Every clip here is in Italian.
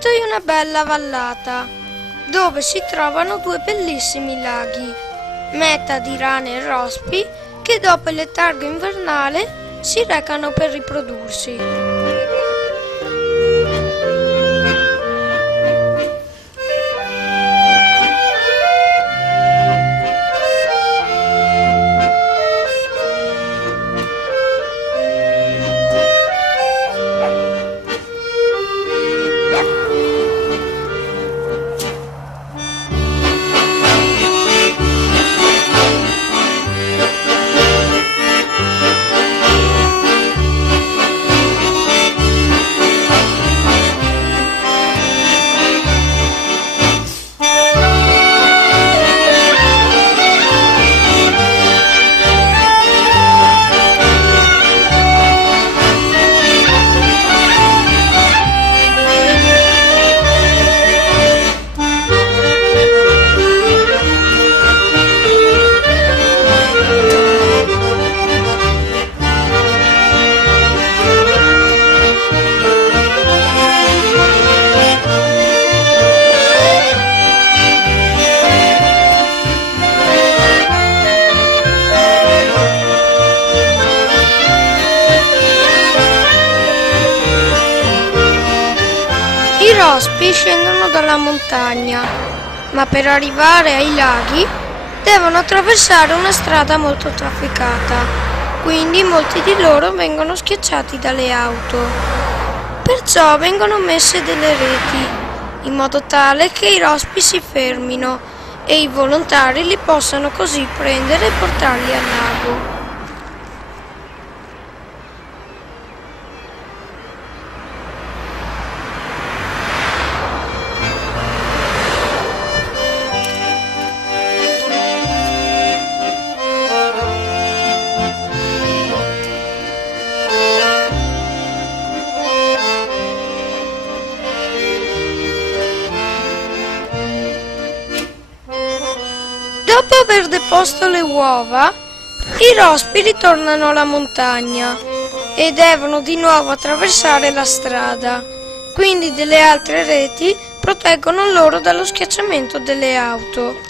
centro di una bella vallata, dove si trovano due bellissimi laghi, meta di rane e rospi che dopo il letargo invernale si recano per riprodursi. I rospi scendono dalla montagna, ma per arrivare ai laghi devono attraversare una strada molto trafficata, quindi molti di loro vengono schiacciati dalle auto. Perciò vengono messe delle reti, in modo tale che i rospi si fermino e i volontari li possano così prendere e portarli al lago. Dopo aver deposto le uova, i rospi ritornano alla montagna e devono di nuovo attraversare la strada, quindi delle altre reti proteggono loro dallo schiacciamento delle auto.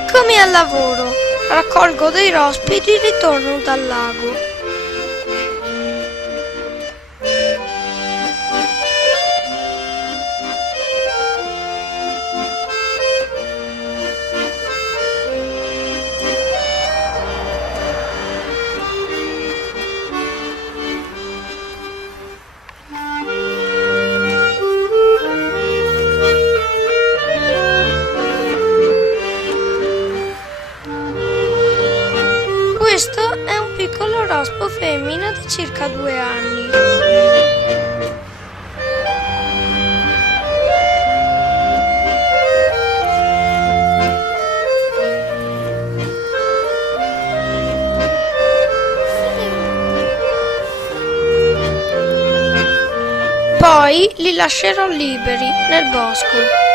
Eccomi al lavoro, raccolgo dei rospi di ritorno dal lago. Questo è un piccolo rospo femmina di circa 2 anni. Poi li lascerò liberi nel bosco.